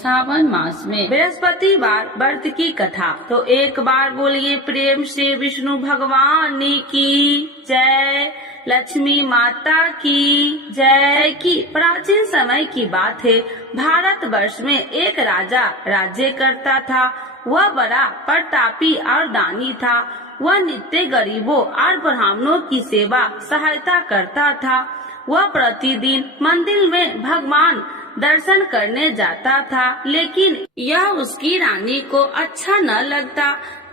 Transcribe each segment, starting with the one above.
सावन मास में बृहस्पतिवार व्रत की कथा। तो एक बार बोलिए प्रेम से विष्णु भगवान की जय, लक्ष्मी माता की जय। की प्राचीन समय की बात है। भारत वर्ष में एक राजा राज्य करता था। वह बड़ा प्रतापी और दानी था। वह नित्य गरीबों और ब्राह्मणों की सेवा सहायता करता था। वह प्रतिदिन मंदिर में भगवान दर्शन करने जाता था, लेकिन यह उसकी रानी को अच्छा न लगता।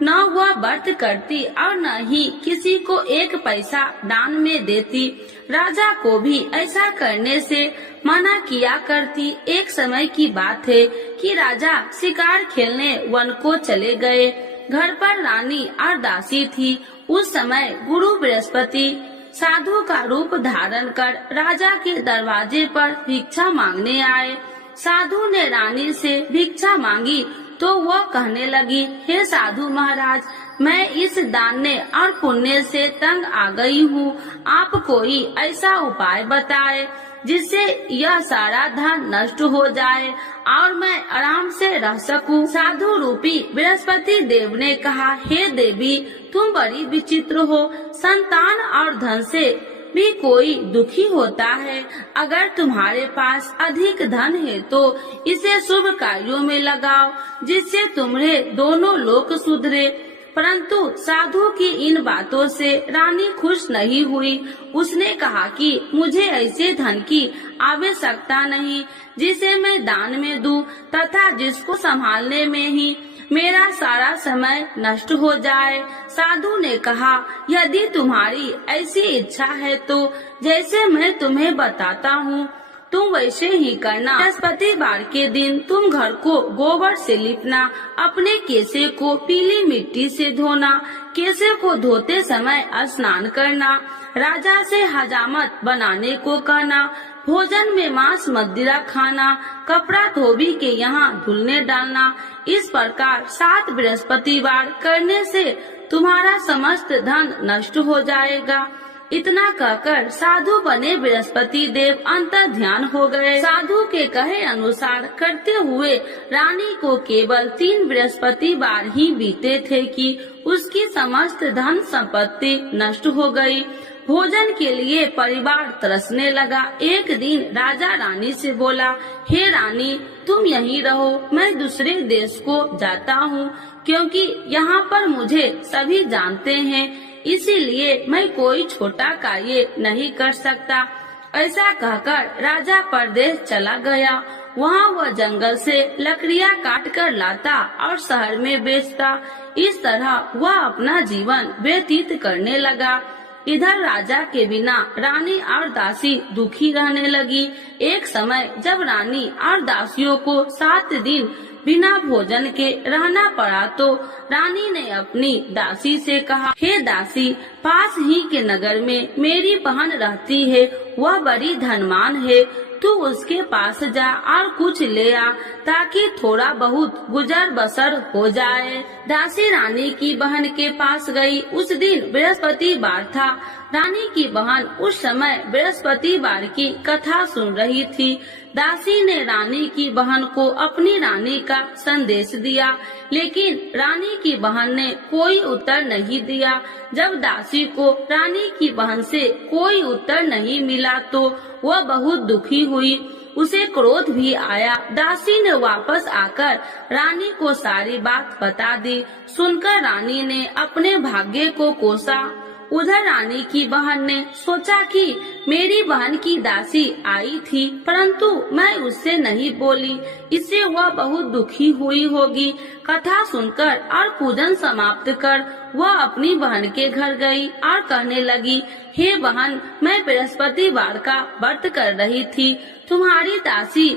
न वह व्रत करती और न ही किसी को एक पैसा दान में देती। राजा को भी ऐसा करने से मना किया करती। एक समय की बात है कि राजा शिकार खेलने वन को चले गए। घर पर रानी और दासी थी। उस समय गुरु बृहस्पति साधु का रूप धारण कर राजा के दरवाजे पर भिक्षा मांगने आए। साधु ने रानी से भिक्षा मांगी तो वह कहने लगी, हे साधु महाराज, मैं इस दान और पुण्य से तंग आ गई हूँ। आप कोई ऐसा उपाय बताए जिससे यह सारा धन नष्ट हो जाए और मैं आराम से रह सकूं। साधु रूपी बृहस्पति देव ने कहा, हे देवी, तुम बड़ी विचित्र हो। संतान और धन से भी कोई दुखी होता है। अगर तुम्हारे पास अधिक धन है तो इसे शुभ कार्यों में लगाओ, जिससे तुम्हारे दोनों लोक सुधरे। परंतु साधु की इन बातों से रानी खुश नहीं हुई। उसने कहा कि मुझे ऐसे धन की आवश्यकता नहीं जिसे मैं दान में दूं तथा जिसको संभालने में ही मेरा सारा समय नष्ट हो जाए। साधु ने कहा, यदि तुम्हारी ऐसी इच्छा है तो जैसे मैं तुम्हें बताता हूँ तुम वैसे ही करना। बृहस्पतिवार के दिन तुम घर को गोबर से लिपना, अपने केसे को पीली मिट्टी से धोना, केसे को धोते समय स्नान करना, राजा से हजामत बनाने को कहना, भोजन में मांस मदिरा खाना, कपड़ा धोबी के यहाँ धुलने डालना। इस प्रकार 7 बृहस्पतिवार करने से तुम्हारा समस्त धन नष्ट हो जाएगा। इतना कहकर साधु बने बृहस्पति देव अंतर ध्यान हो गए। साधु के कहे अनुसार करते हुए रानी को केवल 3 बृहस्पतिवार ही बीते थे कि उसकी समस्त धन संपत्ति नष्ट हो गई। भोजन के लिए परिवार तरसने लगा। एक दिन राजा रानी से बोला, हे रानी, तुम यहीं रहो, मैं दूसरे देश को जाता हूँ, क्योंकि यहाँ पर मुझे सभी जानते हैं, इसीलिए मैं कोई छोटा कार्य नहीं कर सकता। ऐसा कहकर राजा परदेश चला गया। वहाँ वह जंगल से लकड़ियाँ काट कर लाता और शहर में बेचता। इस तरह वह अपना जीवन व्यतीत करने लगा। इधर राजा के बिना रानी और दासी दुखी रहने लगी। एक समय जब रानी और दासियों को 7 दिन बिना भोजन के रहना पड़ा तो रानी ने अपनी दासी से कहा, हे दासी, पास ही के नगर में मेरी बहन रहती है, वह बड़ी धनवान है, तू उसके पास जा और कुछ ले आ ताकि थोड़ा बहुत गुजर बसर हो जाए। दासी रानी की बहन के पास गई। उस दिन बृहस्पतिवार था। रानी की बहन उस समय बृहस्पतिवार की कथा सुन रही थी। दासी ने रानी की बहन को अपनी रानी का संदेश दिया, लेकिन रानी की बहन ने कोई उत्तर नहीं दिया। जब दासी को रानी की बहन से कोई उत्तर नहीं मिला तो वह बहुत दुखी हुई। उसे क्रोध भी आया। दासी ने वापस आकर रानी को सारी बात बता दी। सुनकर रानी ने अपने भाग्य को कोसा। उधर रानी की बहन ने सोचा कि मेरी बहन की दासी आई थी, परंतु मैं उससे नहीं बोली, इससे वह बहुत दुखी हुई होगी। कथा सुनकर और पूजन समाप्त कर वह अपनी बहन के घर गई और कहने लगी, हे बहन, मैं बृहस्पतिवार का व्रत कर रही थी, तुम्हारी दासी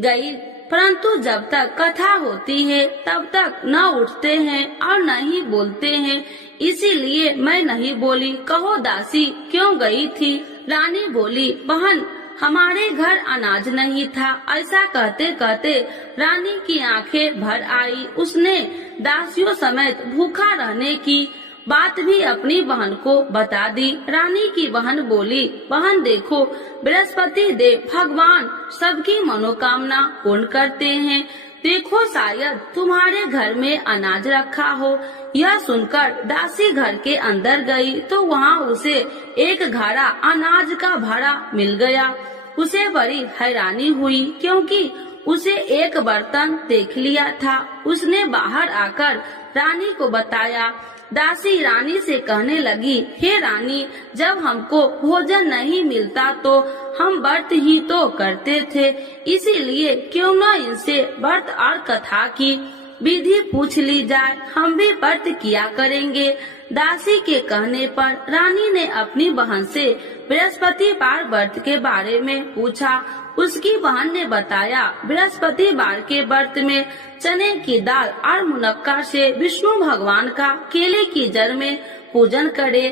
गई, परंतु जब तक कथा होती है तब तक न उठते हैं और न ही बोलते हैं, इसीलिए मैं नहीं बोली। कहो दासी क्यों गई थी? रानी बोली, बहन, हमारे घर अनाज नहीं था। ऐसा कहते कहते रानी की आंखें भर आई। उसने दासियों समेत भूखा रहने की बात भी अपनी बहन को बता दी। रानी की बहन बोली, बहन देखो, बृहस्पति देव भगवान सबकी मनोकामना पूर्ण करते हैं। देखो शायद तुम्हारे घर में अनाज रखा हो। यह सुनकर दासी घर के अंदर गई तो वहाँ उसे एक घड़ा अनाज का भरा मिल गया। उसे बड़ी हैरानी हुई क्योंकि उसे एक बर्तन देख लिया था। उसने बाहर आकर रानी को बताया। दासी रानी से कहने लगी, हे रानी, जब हमको भोजन नहीं मिलता तो हम व्रत ही तो करते थे, इसीलिए क्यों न इनसे व्रत और कथा की विधि पूछ ली जाए, हम भी व्रत किया करेंगे। दासी के कहने पर रानी ने अपनी बहन से बृहस्पतिवार व्रत के बारे में पूछा। उसकी बहन ने बताया, बृहस्पतिवार के व्रत में चने की दाल और मुनक्का से विष्णु भगवान का केले की जड़ में पूजन करे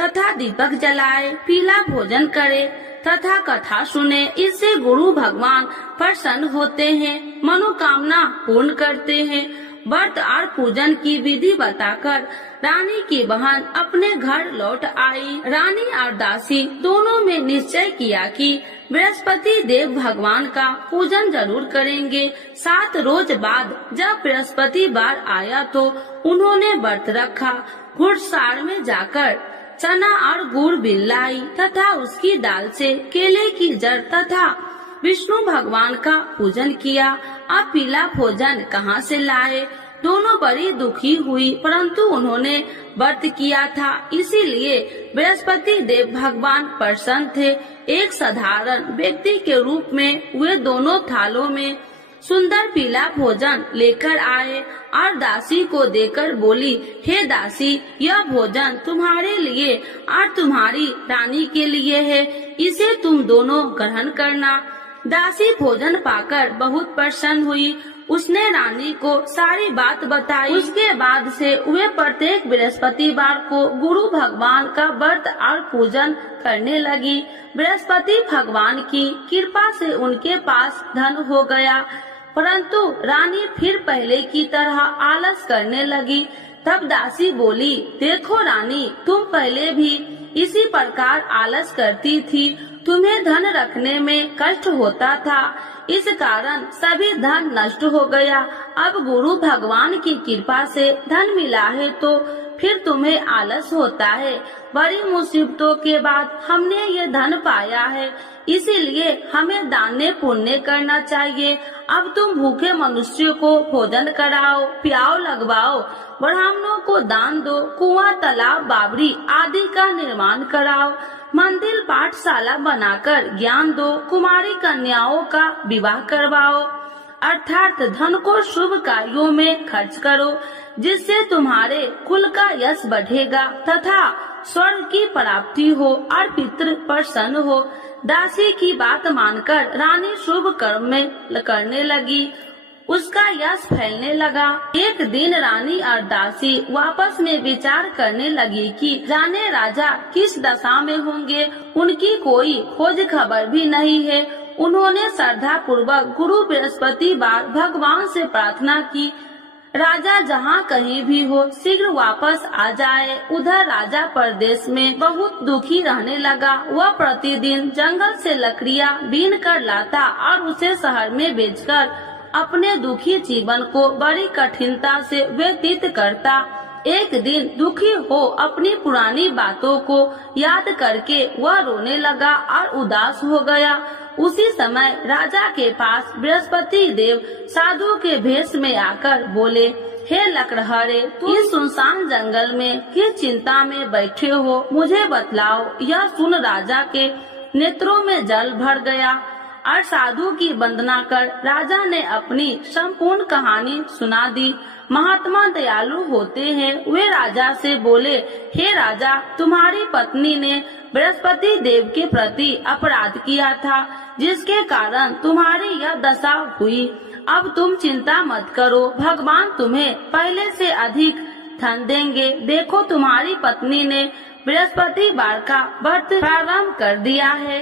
तथा दीपक जलाए, पीला भोजन करे तथा कथा सुने। इससे गुरु भगवान प्रसन्न होते हैं, मनोकामना पूर्ण करते हैं। व्रत और पूजन की विधि बताकर रानी की बहन अपने घर लौट आई। रानी और दासी दोनों में निश्चय किया कि बृहस्पति देव भगवान का पूजन जरूर करेंगे। 7 रोज बाद जब बृहस्पतिवार आया तो उन्होंने व्रत रखा। घुड़सार में जाकर चना और गुड़ बिन लाई तथा उसकी दाल से केले की जड़ तथा विष्णु भगवान का पूजन किया। अब पीला भोजन कहाँ से लाए? दोनों बड़ी दुखी हुई, परंतु उन्होंने व्रत किया था, इसीलिए बृहस्पति देव भगवान प्रसन्न थे। एक साधारण व्यक्ति के रूप में वे दोनों थालों में सुंदर पीला भोजन लेकर आए और दासी को देकर बोली, हे दासी, यह भोजन तुम्हारे लिए और तुम्हारी रानी के लिए है, इसे तुम दोनों ग्रहण करना। दासी भोजन पाकर बहुत प्रसन्न हुई। उसने रानी को सारी बात बताई। उसके बाद से वे प्रत्येक बृहस्पतिवार को गुरु भगवान का व्रत और पूजन करने लगी। बृहस्पति भगवान की कृपा से उनके पास धन हो गया, परंतु रानी फिर पहले की तरह आलस करने लगी। तब दासी बोली, देखो रानी, तुम पहले भी इसी प्रकार आलस करती थी, तुम्हें धन रखने में कष्ट होता था, इस कारण सभी धन नष्ट हो गया। अब गुरु भगवान की कृपा से धन मिला है तो फिर तुम्हें आलस होता है। बड़ी मुसीबतों के बाद हमने ये धन पाया है, इसीलिए हमें दान पुण्य करना चाहिए। अब तुम भूखे मनुष्य को भोजन कराओ, प्याव लगवाओ, ब्राह्मणों को दान दो, कुआं, तालाब, बावड़ी आदि का निर्माण कराओ, मंदिर, पाठशाला बनाकर ज्ञान दो, कुमारी कन्याओं का विवाह करवाओ, अर्थात धन को शुभ कार्यों में खर्च करो, जिससे तुम्हारे कुल का यश बढ़ेगा तथा स्वर्ग की प्राप्ति हो और पितृ प्रसन्न हो। दासी की बात मानकर रानी शुभ कर्म में करने लगी, उसका यश फैलने लगा। एक दिन रानी और दासी आपस में विचार करने लगी कि जाने राजा किस दशा में होंगे, उनकी कोई खोज खबर भी नहीं है। उन्होंने श्रद्धा पूर्वक गुरु बृहस्पतिवार भगवान से प्रार्थना की, राजा जहाँ कहीं भी हो शीघ्र वापस आ जाए। उधर राजा परदेश में बहुत दुखी रहने लगा। वह प्रतिदिन जंगल से लकड़ियाँ बीन कर लाता और उसे शहर में बेचकर अपने दुखी जीवन को बड़ी कठिनता से व्यतीत करता। एक दिन दुखी हो अपनी पुरानी बातों को याद करके वह रोने लगा और उदास हो गया। उसी समय राजा के पास बृहस्पति देव साधु के भेष में आकर बोले, हे लकड़हारे, तुम इस सुनसान जंगल में किस चिंता में बैठे हो, मुझे बतलाओ। यह सुन राजा के नेत्रों में जल भर गया और साधु की वंदना कर राजा ने अपनी संपूर्ण कहानी सुना दी। महात्मा दयालु होते हैं। वे राजा से बोले, हे राजा, तुम्हारी पत्नी ने बृहस्पति देव के प्रति अपराध किया था, जिसके कारण तुम्हारी यह दशा हुई। अब तुम चिंता मत करो, भगवान तुम्हें पहले से अधिक धन देंगे। देखो, तुम्हारी पत्नी ने बृहस्पतिवार का व्रत प्रारंभ कर दिया है।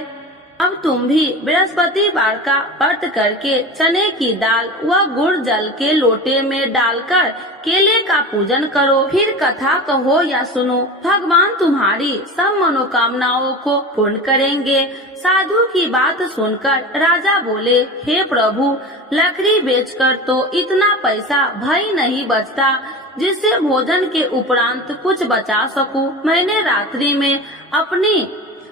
अब तुम भी बृहस्पतिवार का व्रत करके चने की दाल व गुड़ जल के लोटे में डालकर केले का पूजन करो। फिर कथा कहो या सुनो, भगवान तुम्हारी सब मनोकामनाओं को पूर्ण करेंगे। साधु की बात सुनकर राजा बोले, हे प्रभु, लकड़ी बेचकर तो इतना पैसा भई नहीं बचता जिससे भोजन के उपरांत कुछ बचा सकूं। मैंने रात्रि में अपनी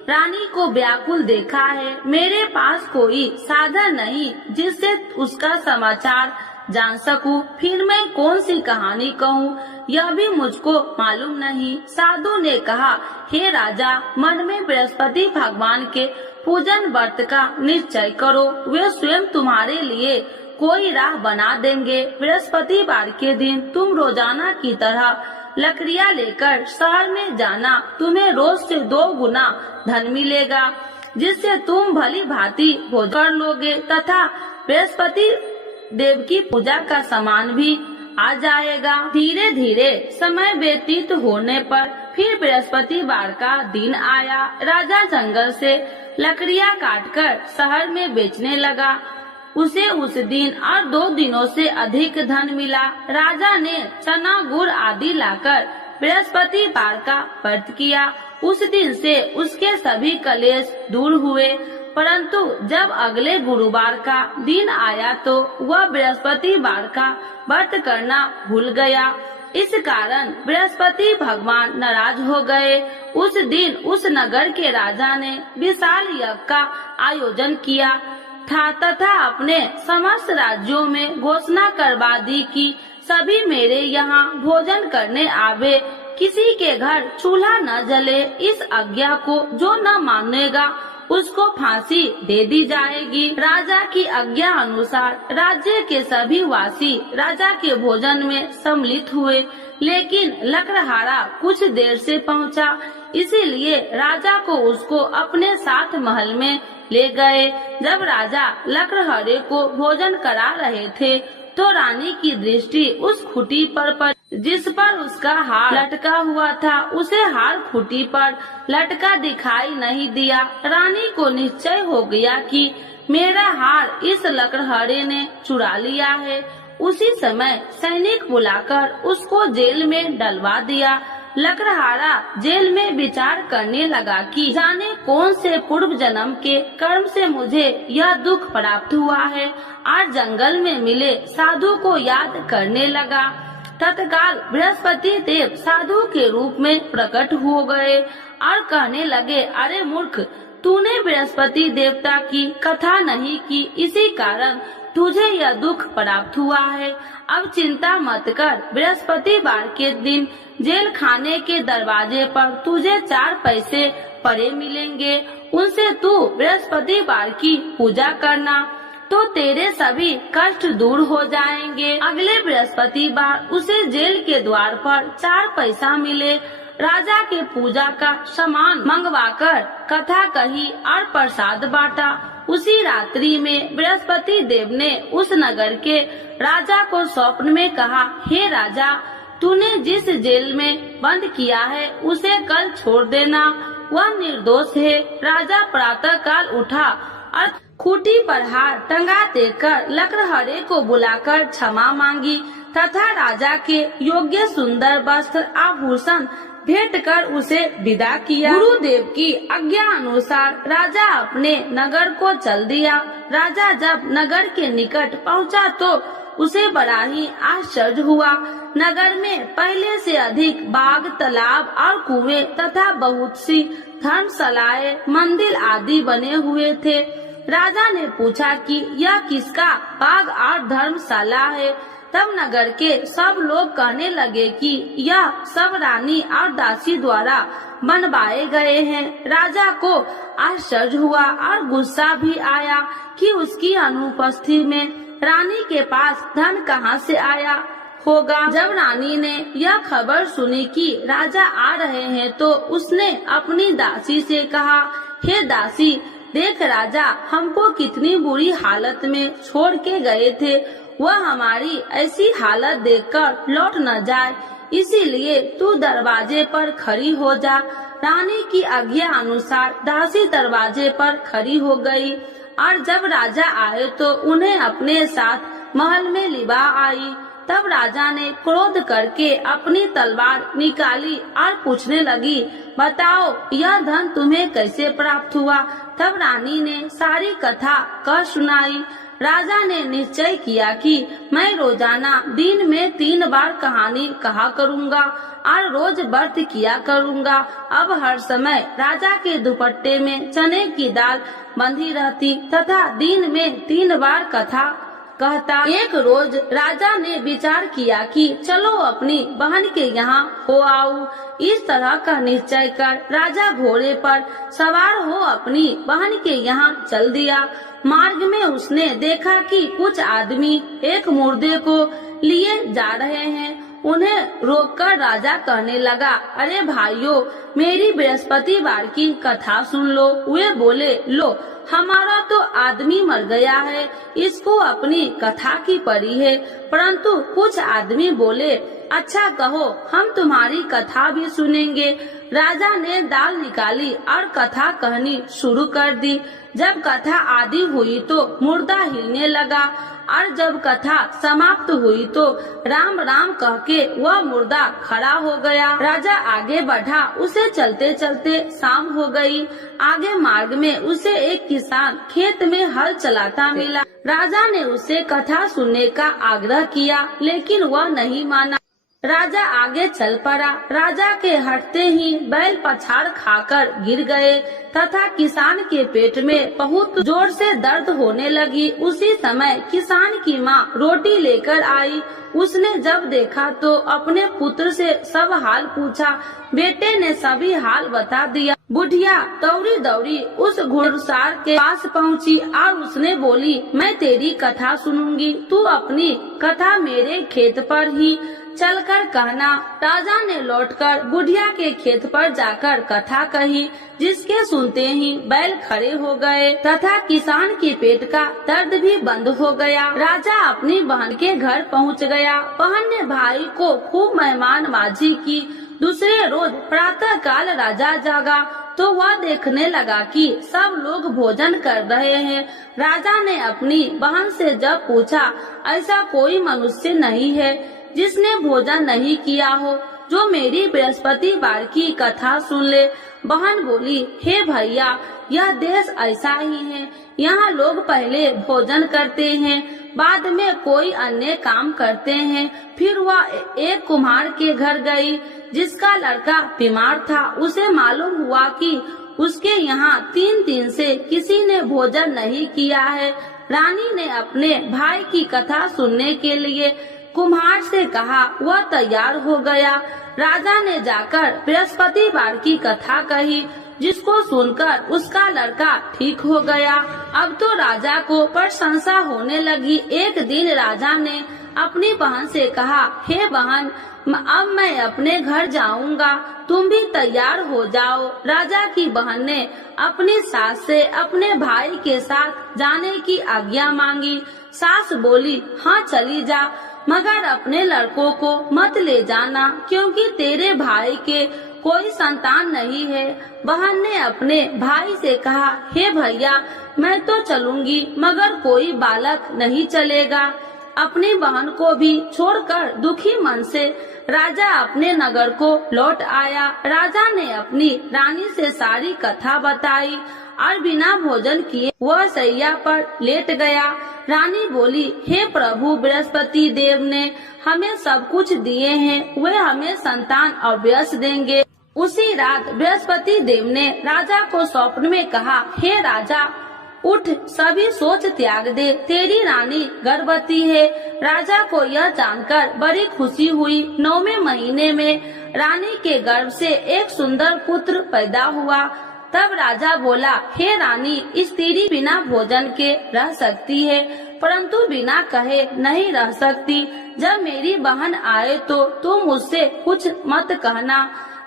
रानी को व्याकुल देखा है। मेरे पास कोई साधन नहीं जिससे उसका समाचार जान सकूं। फिर मैं कौन सी कहानी कहूँ, यह भी मुझको मालूम नहीं। साधु ने कहा, हे राजा, मन में बृहस्पति भगवान के पूजन व्रत का निश्चय करो, वे स्वयं तुम्हारे लिए कोई राह बना देंगे। बृहस्पतिवार के दिन तुम रोजाना की तरह लकड़ियाँ लेकर शहर में जाना। तुम्हें रोज से 2 गुना धन मिलेगा, जिससे तुम भली भांति भोजन कर लोगे तथा बृहस्पति देव की पूजा का सामान भी आ जाएगा। धीरे धीरे समय व्यतीत होने पर फिर बृहस्पतिवार का दिन आया। राजा जंगल से लकड़ियाँ काटकर शहर में बेचने लगा। उसे उस दिन और 2 दिनों से अधिक धन मिला। राजा ने चना गुड़ आदि लाकर बृहस्पतिवार का व्रत किया। उस दिन से उसके सभी कलेश दूर हुए। परंतु जब अगले गुरुवार का दिन आया तो वह बृहस्पतिवार का व्रत करना भूल गया। इस कारण बृहस्पति भगवान नाराज हो गए। उस दिन उस नगर के राजा ने विशाल यज्ञ का आयोजन किया था तथा अपने समस्त राज्यों में घोषणा करवा दी कि सभी मेरे यहाँ भोजन करने आवे, किसी के घर चूल्हा न जले। इस आज्ञा को जो न मानेगा उसको फांसी दे दी जाएगी। राजा की आज्ञा अनुसार राज्य के सभी वासी राजा के भोजन में सम्मिलित हुए, लेकिन लकड़हारा कुछ देर से पहुंचा, इसीलिए राजा को उसको अपने साथ महल में ले गए। जब राजा लकड़हारे को भोजन करा रहे थे तो रानी की दृष्टि उस खूंटी पर पड़ी जिस पर उसका हार लटका हुआ था। उसे हार खूंटी पर लटका दिखाई नहीं दिया। रानी को निश्चय हो गया कि मेरा हार इस लकड़हारे ने चुरा लिया है। उसी समय सैनिक बुलाकर उसको जेल में डलवा दिया। लकड़हारा जेल में विचार करने लगा कि जाने कौन से पूर्व जन्म के कर्म से मुझे यह दुख प्राप्त हुआ है। आज जंगल में मिले साधु को याद करने लगा। तत्काल बृहस्पति देव साधु के रूप में प्रकट हो गए और कहने लगे, अरे मूर्ख, तूने बृहस्पति देवता की कथा नहीं की, इसी कारण तुझे यह दुख प्राप्त हुआ है। अब चिंता मत कर, बृहस्पतिवार के दिन जेल खाने के दरवाजे पर तुझे 4 पैसे पड़े मिलेंगे। उनसे तू बृहस्पतिवार की पूजा करना तो तेरे सभी कष्ट दूर हो जाएंगे। अगले बृहस्पतिवार उसे जेल के द्वार पर 4 पैसा मिले। राजा के पूजा का सामान मंगवाकर कथा कही और प्रसाद बांटा। उसी रात्रि में बृहस्पति देव ने उस नगर के राजा को स्वप्न में कहा, हे राजा, तूने जिस जेल में बंद किया है उसे कल छोड़ देना, वह निर्दोष है। राजा प्रातः काल उठा और खूंटी पर हार टंगा देकर लकड़हारे को बुलाकर क्षमा मांगी तथा राजा के योग्य सुंदर वस्त्र आभूषण भेंट कर उसे विदा किया। गुरुदेव की आज्ञा अनुसार राजा अपने नगर को चल दिया। राजा जब नगर के निकट पहुंचा तो उसे बड़ा ही आश्चर्य हुआ। नगर में पहले से अधिक बाग, तालाब और कुएं तथा बहुत सी धर्मशालाएं, मंदिर आदि बने हुए थे। राजा ने पूछा कि यह किसका बाग और धर्मशाला है। तब नगर के सब लोग कहने लगे कि यह सब रानी और दासी द्वारा बनवाए गए हैं। राजा को आश्चर्य हुआ और गुस्सा भी आया कि उसकी अनुपस्थिति में रानी के पास धन कहां से आया होगा। जब रानी ने यह खबर सुनी कि राजा आ रहे हैं तो उसने अपनी दासी से कहा, हे दासी, देख राजा हमको कितनी बुरी हालत में छोड़ के गए थे, वह हमारी ऐसी हालत देखकर लौट न जाए, इसीलिए तू दरवाजे पर खड़ी हो जा। रानी की आज्ञा अनुसार दासी दरवाजे पर खड़ी हो गई और जब राजा आए तो उन्हें अपने साथ महल में लिवा आई। तब राजा ने क्रोध करके अपनी तलवार निकाली और पूछने लगी, बताओ यह धन तुम्हें कैसे प्राप्त हुआ। तब रानी ने सारी कथा कह सुनाई। राजा ने निश्चय किया कि मैं रोजाना दिन में 3 बार कहानी कहा करूँगा और रोज व्रत किया करूँगा। अब हर समय राजा के दुपट्टे में चने की दाल बंधी रहती तथा दिन में 3 बार कथा कहता। एक रोज राजा ने विचार किया कि चलो अपनी बहन के यहाँ हो आऊं। इस तरह का निश्चय कर राजा घोड़े पर सवार हो अपनी बहन के यहाँ चल दिया। मार्ग में उसने देखा कि कुछ आदमी एक मुर्दे को लिए जा रहे हैं। उन्हें रोककर राजा कहने लगा, अरे भाइयों, मेरी बृहस्पतिवार की कथा सुन लो। वे बोले, लो हमारा तो आदमी मर गया है, इसको अपनी कथा की पड़ी है। परंतु कुछ आदमी बोले, अच्छा कहो, हम तुम्हारी कथा भी सुनेंगे। राजा ने दाल निकाली और कथा कहनी शुरू कर दी। जब कथा आदि हुई तो मुर्दा हिलने लगा और जब कथा समाप्त हुई तो राम राम कह के वह मुर्दा खड़ा हो गया। राजा आगे बढ़ा, उसे चलते चलते शाम हो गई। आगे मार्ग में उसे एक किसान खेत में हल चलाता मिला। राजा ने उसे कथा सुनने का आग्रह किया, लेकिन वह नहीं माना। राजा आगे चल पड़ा। राजा के हटते ही बैल पछाड़ खाकर गिर गए तथा किसान के पेट में बहुत जोर से दर्द होने लगी। उसी समय किसान की माँ रोटी लेकर आई। उसने जब देखा तो अपने पुत्र से सब हाल पूछा। बेटे ने सभी हाल बता दिया। बुढ़िया दौड़ी दौड़ी उस घुड़सवार के पास पहुँची और उसने बोली, मैं तेरी कथा सुनूंगी, तू अपनी कथा मेरे खेत पर ही चलकर कहना। राजा ने लौटकर बुढ़िया के खेत पर जाकर कथा कही, जिसके सुनते ही बैल खड़े हो गए तथा किसान के पेट का दर्द भी बंद हो गया। राजा अपनी बहन के घर पहुंच गया। बहन ने भाई को खूब मेहमानबाजी की। दूसरे रोज प्रातः काल राजा जागा तो वह देखने लगा कि सब लोग भोजन कर रहे हैं। राजा ने अपनी बहन से जब पूछा, ऐसा कोई मनुष्य नहीं है जिसने भोजन नहीं किया हो, जो मेरी बृहस्पतिवार की कथा सुन ले। बहन बोली, हे भैया, यह देश ऐसा ही है। यहाँ लोग पहले भोजन करते हैं, बाद में कोई अन्य काम करते हैं। फिर वह एक कुम्हार के घर गई, जिसका लड़का बीमार था। उसे मालूम हुआ कि उसके यहाँ 3 दिन से किसी ने भोजन नहीं किया है। रानी ने अपने भाई की कथा सुनने के लिए कुम्हार से कहा। वह तैयार हो गया। राजा ने जाकर बृहस्पतिवार की कथा कही, जिसको सुनकर उसका लड़का ठीक हो गया। अब तो राजा को प्रशंसा होने लगी। एक दिन राजा ने अपनी बहन से कहा, हे बहन, अब मैं अपने घर जाऊंगा, तुम भी तैयार हो जाओ। राजा की बहन ने अपनी सास से अपने भाई के साथ जाने की आज्ञा मांगी। सास बोली, हाँ चली जा, मगर अपने लड़कों को मत ले जाना, क्योंकि तेरे भाई के कोई संतान नहीं है। बहन ने अपने भाई से कहा, हे भैया, मैं तो चलूंगी, मगर कोई बालक नहीं चलेगा। अपनी बहन को भी छोड़कर दुखी मन से राजा अपने नगर को लौट आया। राजा ने अपनी रानी से सारी कथा बताई और बिना भोजन किए वह सैया पर लेट गया। रानी बोली, हे प्रभु, बृहस्पति देव ने हमें सब कुछ दिए हैं, वे हमें संतान अवश्य देंगे। उसी रात बृहस्पति देव ने राजा को स्वप्न में कहा, हे राजा, उठ, सभी सोच त्याग दे, तेरी रानी गर्भवती है। राजा को यह जानकर बड़ी खुशी हुई। 9वें महीने में रानी के गर्भ से एक सुंदर पुत्र पैदा हुआ। तब राजा बोला, हे रानी, स्त्री बिना भोजन के रह सकती है, परंतु बिना कहे नहीं रह सकती। जब मेरी बहन आए तो तुम मुझसे कुछ मत कहना।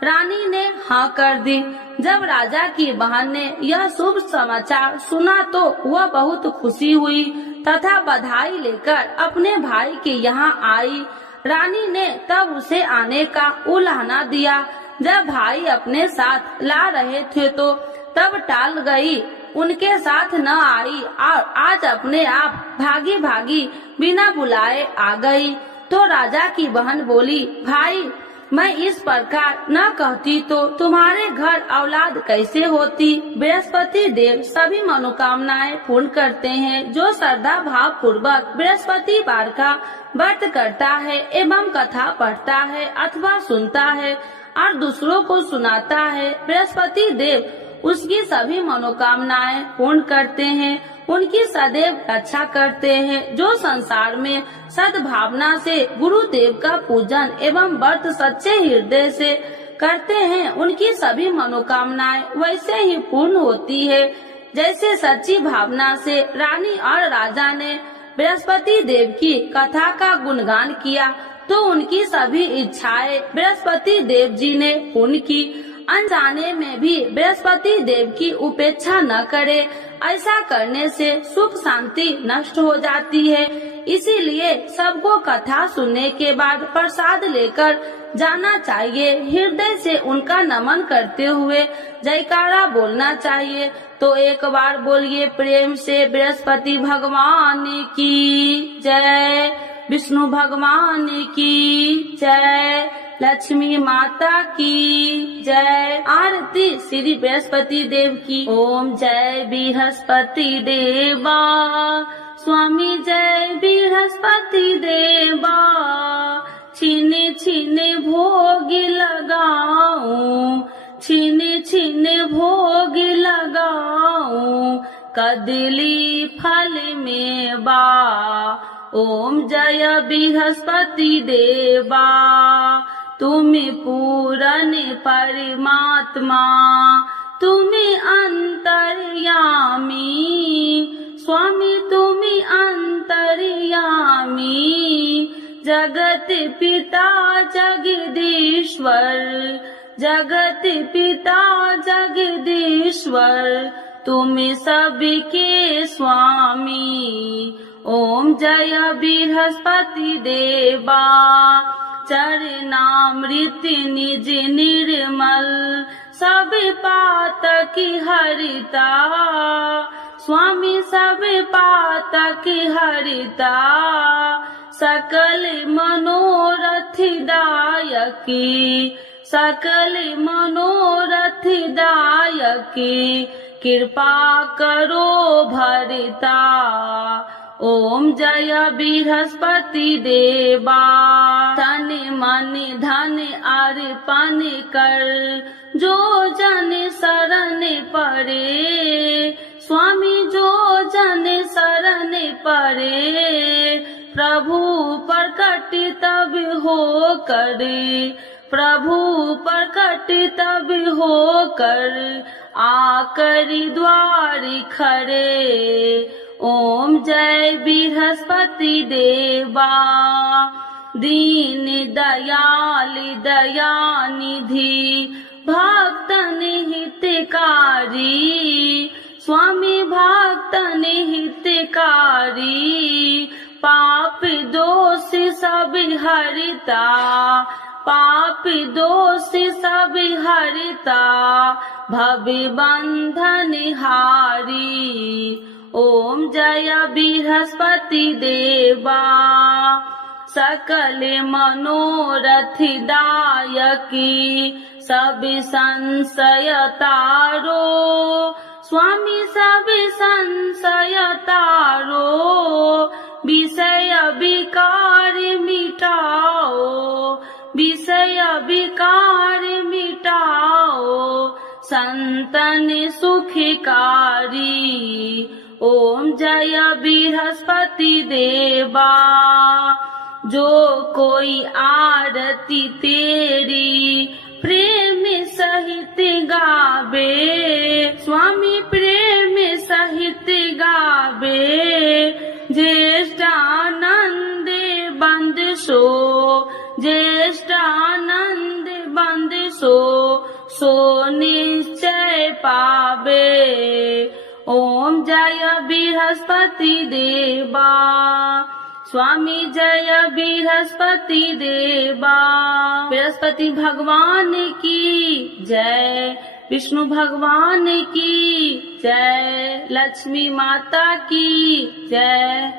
रानी ने हाँ कर दी। जब राजा की बहन ने यह शुभ समाचार सुना तो वह बहुत खुशी हुई तथा बधाई लेकर अपने भाई के यहाँ आई। रानी ने तब उसे आने का उलाहना दिया। जब भाई अपने साथ ला रहे थे तो तब टाल गई, उनके साथ न आई और आज अपने आप भागी भागी बिना बुलाए आ गई। तो राजा की बहन बोली, भाई मैं इस प्रकार न कहती तो तुम्हारे घर औलाद कैसे होती। बृहस्पति देव सभी मनोकामनाएं पूर्ण करते हैं। जो श्रद्धा भाव पूर्वक बृहस्पतिवार का व्रत करता है एवं कथा पढ़ता है अथवा सुनता है और दूसरों को सुनाता है, बृहस्पति देव उसकी सभी मनोकामनाएं पूर्ण करते हैं, उनकी सदैव रक्षा करते हैं। जो संसार में सद्भावना से गुरुदेव का पूजन एवं व्रत सच्चे हृदय से करते हैं, उनकी सभी मनोकामनाएं वैसे ही पूर्ण होती है जैसे सच्ची भावना से रानी और राजा ने बृहस्पति देव की कथा का गुणगान किया तो उनकी सभी इच्छाएं बृहस्पति देव जी ने पूर्ण की। अनजाने में भी बृहस्पति देव की उपेक्षा न करे, ऐसा करने से सुख शांति नष्ट हो जाती है। इसीलिए सबको कथा सुनने के बाद प्रसाद लेकर जाना चाहिए। हृदय से उनका नमन करते हुए जयकारा बोलना चाहिए। तो एक बार बोलिए प्रेम से, बृहस्पति भगवान की जय, विष्णु भगवान की जय, लक्ष्मी माता की जय। आरती श्री बृहस्पति देव की। ओम जय बृहस्पति देवा, स्वामी जय बृहस्पति देवा, छीने छीने भोग लगाऊं, छीने छीने भोग लगाऊं, कदली फल में बा। ओम जय बृहस्पति देवा, तुम्हें पूरन परमात्मा, तुम्हें अंतर्यामी, स्वामी तुम्हें अंतर्यामी, जगत पिता जगदीश्वर, जगत पिता जगदीश्वर, तुम्हें सबके स्वामी। ओम जय बृहस्पति देवा, चरणामृत निज निर्मल, सब पातक हरिता, स्वामी सब पातक हरिता, सकल मनोरथ दायकी, सकल मनोरथ दायकी, कृपा करो भरता। ओम जय बृहस्पति देवा, तन मन धन अर्पण कर, जो जन शरण पड़े, स्वामी जो जन शरण पड़े, प्रभु प्रकट तब हो करे, प्रभु प्रकट तब हो कर, आकर द्वार खड़े। ओम जय बृहस्पति देवा, दीन दयाल दयानिधि, भक्तन हितकारी, स्वामी भक्तन हितकारी, पाप दोष सब हरिता, पाप दोष सब हरिता, भव बंधन हारी। ओम जय बृहस्पति देवा, सकल मनोरथ दायकी, सब संशय तारो, स्वामी सब संशय तारो, विषय विकार मिटाओ, विषय विकार मिटाओ, संतन सुखकारी। ओम जय बृहस्पति देवा, जो कोई आरती तेरी प्रेम सहित गावे, स्वामी प्रेम सहित गावे, ज्येष्ठानंद बंद सो, ज्येष्ठानंद बंद सो निश्चय पावे। ओम जय बृहस्पति देवा, स्वामी जय बृहस्पति देवा। बृहस्पति भगवान की जय, विष्णु भगवान की जय, लक्ष्मी माता की जय।